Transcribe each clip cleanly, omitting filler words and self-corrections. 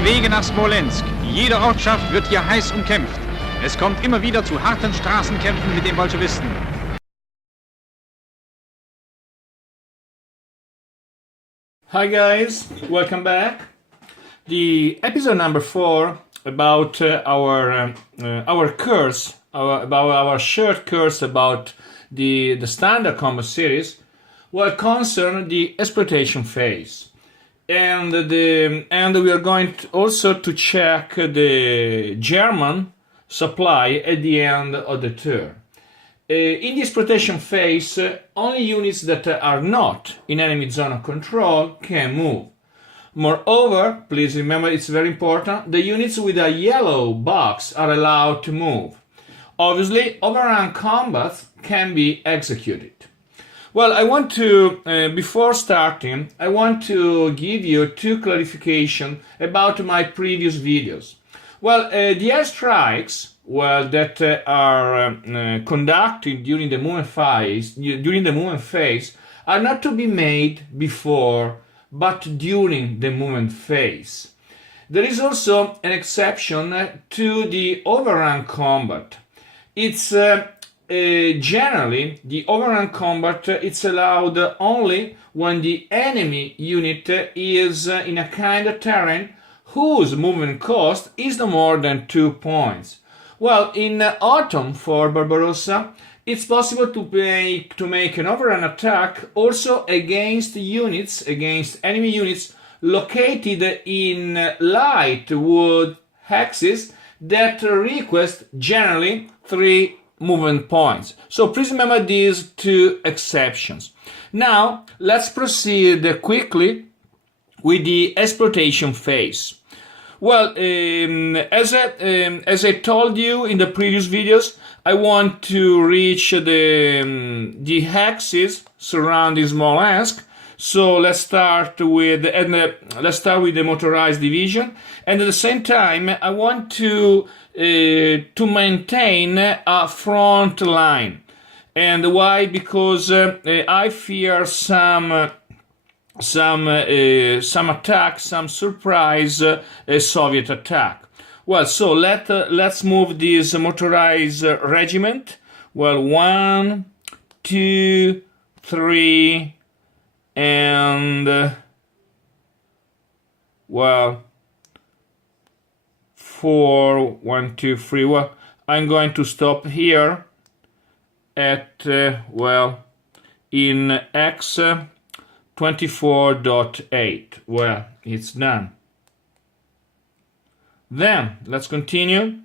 dem Wege nach Smolensk. Jede Ortschaft wird hier heiß umkämpft. Es kommt immer wieder zu harten Straßenkämpfen mit den Bolschewisten. Hi guys, welcome back. The episode number 4 about our course, about our short course about the standard combat series, will concern the exploitation phase, and we are going also to check the German supply at the end of the turn. In the exploitation phase, only units that are not in enemy zone of control can move. Moreover, please remember, it's very important, the units with a yellow box are allowed to move. Obviously, overrun combats can be executed. Well, I want to, before starting, I want to give you 2 clarifications about my previous videos. Well, the airstrikes, that are conducted during the movement phase, are not to be made before, but during the movement phase. There is also an exception to the overrun combat. It's generally the overrun combat. It's allowed only when the enemy unit is in a kind of terrain whose movement cost is no more than 2 points. Well, in autumn for Barbarossa, it's possible to make an overrun attack also against enemy units located in light wood hexes that request generally 3 movement points. So please remember these 2 exceptions. Now, let's proceed quickly with the exploitation phase. Well, as I told you in the previous videos, I want to reach the hexes surrounding Smolensk. So let's start with the motorized division, and at the same time, I want to maintain a front line. And why? Because I fear some attack, some surprise Soviet attack. Well, so let's move this motorized regiment. Well, 1, 2, 3, and 4. 1, 2, 3. Well, I'm going to stop here at in X 24.8. Well, it's done. Then let's continue,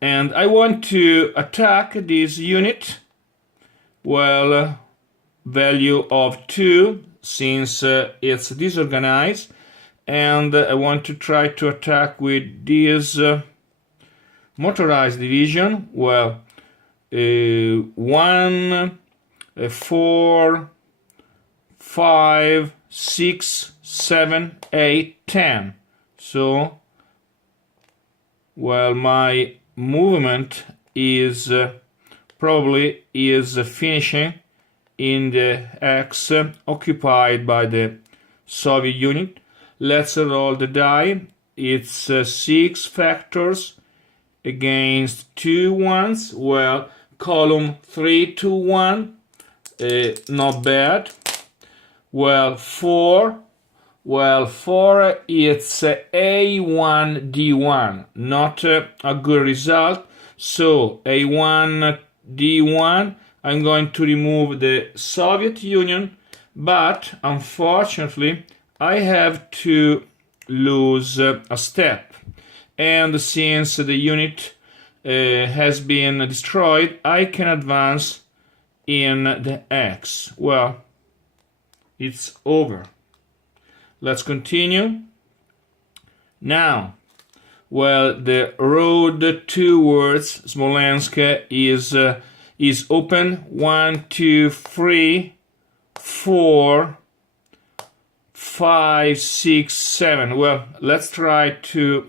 and I want to attack this unit. Well, value of 2 since it's disorganized, and I want to try to attack with this motorized division. Well, 1, 4, 5, 6, 7, 8, 10. So, well, my movement is probably finishing in the X occupied by the Soviet unit. Let's roll the die. It's 6 factors against 2 ones. Well, column 3 to 1, not bad. Well, 4. Well, 4, it's A1, D1, not a good result. So, A1, D1, I'm going to remove the Soviet Union, but unfortunately, I have to lose a step. And since the unit has been destroyed, I can advance in the X. Well, it's over. Let's continue. Now, well, the road towards Smolensk is open. 1, 2, 3, 4, 5, 6, 7. Well, let's try to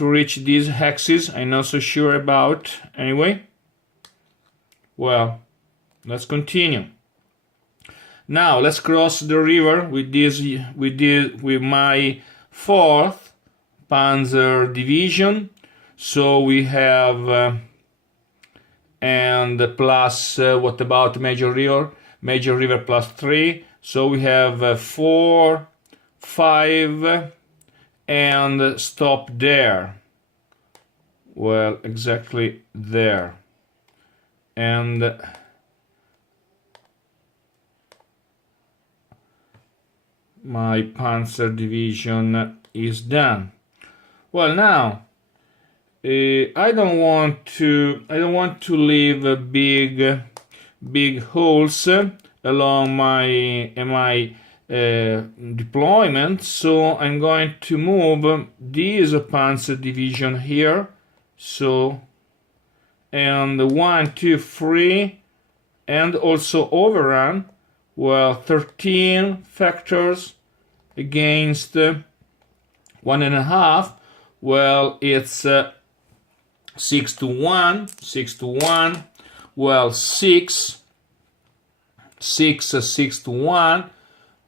reach these hexes. I'm not so sure about. Anyway, well, let's continue. Now let's cross the river with my 4th Panzer Division. So we have and plus what about Major River? Major River plus 3. So we have 4, 5, and stop there. Well, exactly there. And my Panzer Division is done. Well, now I don't want to leave big holes along my deployment, so I'm going to move this Panzer Division here. So, and 1, 2, 3, and also Overrun. Well, 13 factors against 1.5. Well, it's 6 to 1. 6 to 1. Well, 6 to 1.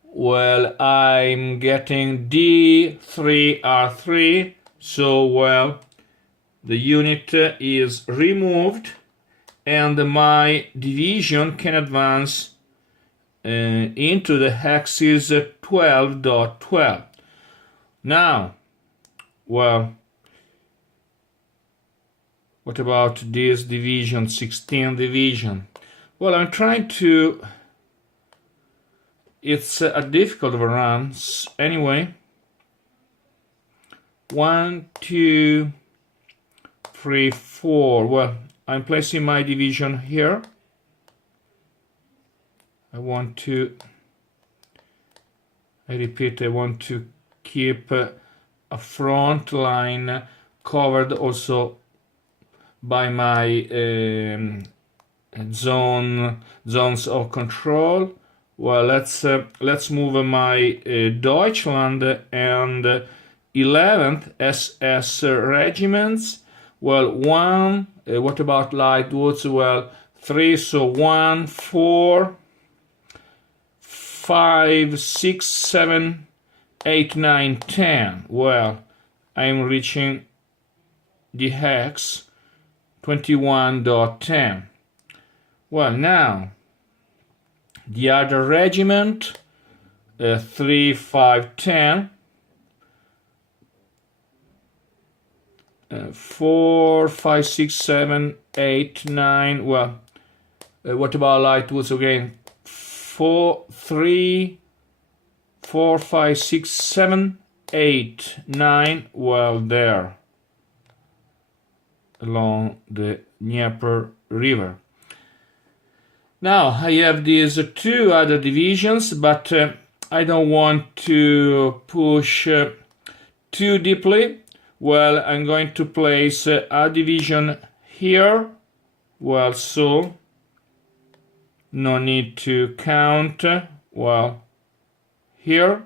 Well, I'm getting D3R3. So, well, the unit is removed, and my division can advance into the axis 12.12. Now, well, what about this division, 16 division? Well, I'm trying to... It's a difficult run. Anyway, 1, 2, 3, 4. Well, I'm placing my division here. I repeat, I want to keep a front line covered also by my zones of control. Well, let's move my Deutschland and 11th SS regiments. Well, 1. What about light woods? Well, 3. So 1, 4, 5, 6, 7, 8, 9, 10. Well, I'm reaching the hex 21.10. Well, now the other regiment, 3, 5, 10, 4, 5, 6, 7, 8, 9. Well, what about light woods again? 4, 3, 4, 5, 6, 7, 8, 9. Well, there, along the Dnieper River. Now I have these 2 other divisions, but I don't want to push too deeply. Well, I'm going to place a division here. Well, so no need to count. Well, here,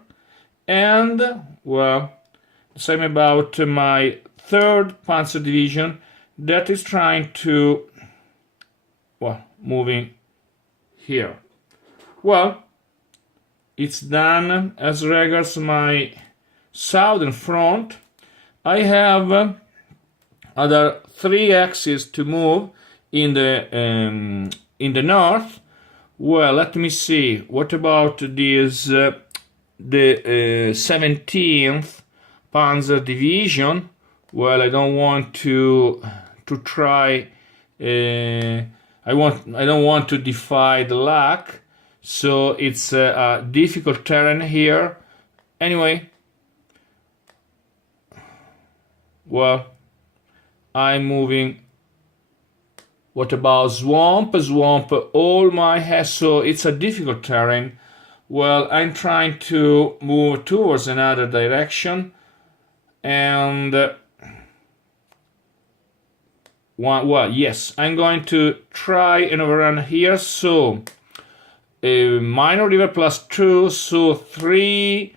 and well, the same about my 3rd Panzer Division that is trying to, well, moving here. Well, it's done as regards my southern front. I have other 3 axes to move in the north. Well, let me see. What about this? The 17th Panzer Division. Well, I don't want to try. I don't want to defy the luck. So it's a difficult terrain here. Anyway. Well, I'm moving. What about swamp? Swamp, all my head, so it's a difficult terrain. Well, I'm trying to move towards another direction, and well, yes, I'm going to try and overrun here. So minor river plus 2, so 3,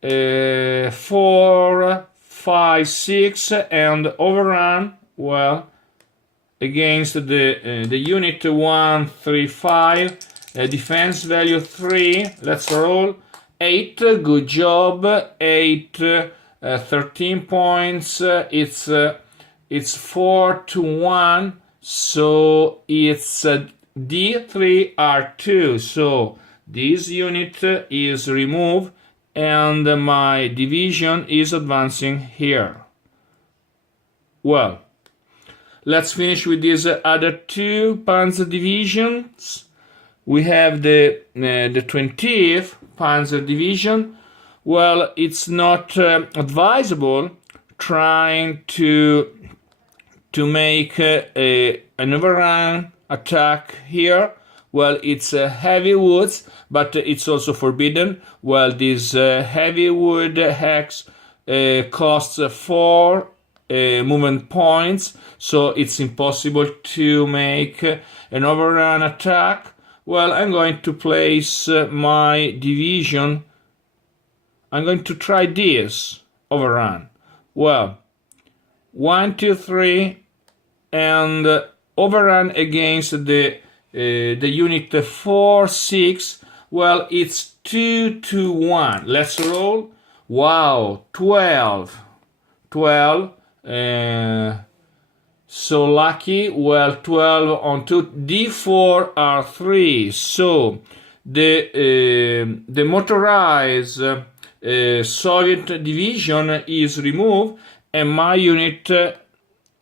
4, 5, 6, and overrun. Well, against the unit 135 defense value 3. Let's roll. 8, good job. 8, 13 points. It's 4-1, so it's D3 R2. So this unit is removed and my division is advancing here. Well, let's finish with these other two Panzer divisions. We have the 20th Panzer Division. Well, it's not advisable trying to make an overrun attack here. Well, it's heavy woods, but it's also forbidden. Well, this heavy wood hex costs 4 movement points, so it's impossible to make an overrun attack. Well, I'm going to place my division. I'm going to try this overrun. Well, 1, 2, 3, and overrun against the unit 4, 6. Well, it's 2-1. Let's roll. Wow, 12. So lucky. Well, 12 on 2. D4 R3. So the motorized Soviet division is removed, and my unit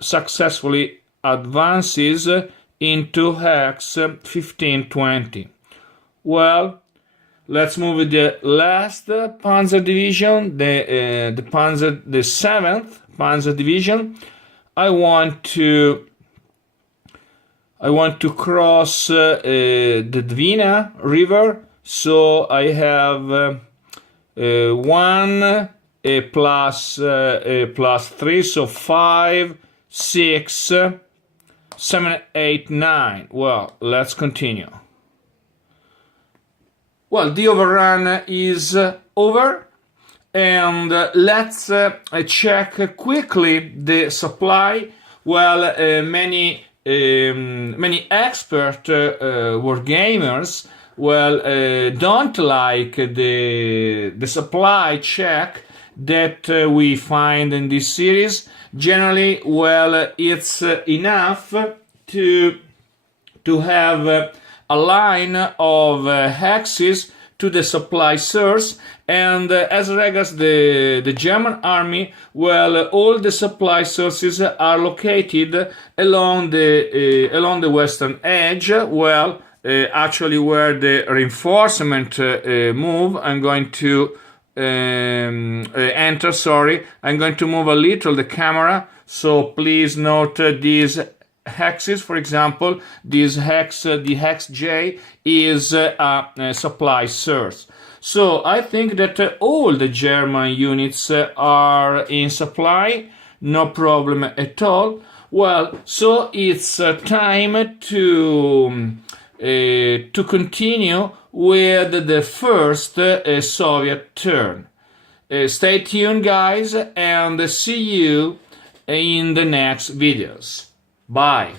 successfully advances into hex 15-20. Well, let's move with the last Panzer division, the 7th Panzer division. I want to cross the Dvina River, so I have 1 plus 3, so 5, 6, 7, 8, 9. Well, let's continue. Well, the overrun is over, and let's check quickly the supply. Well, many expert wargamers don't like the supply check that we find in this series. Generally, well, it's enough to have a line of hexes to the supply source, and as regards the German army, well, all the supply sources are located along the western edge. Well, actually where the reinforcement move. I'm going to enter, sorry. I'm going to move a little the camera, so please note these hexes. For example, this hex, the hex J, is a supply source. So I think that all the German units are in supply, no problem at all. Well, so it's time to continue with the first Soviet turn. Stay tuned, guys, and see you in the next videos. Bye.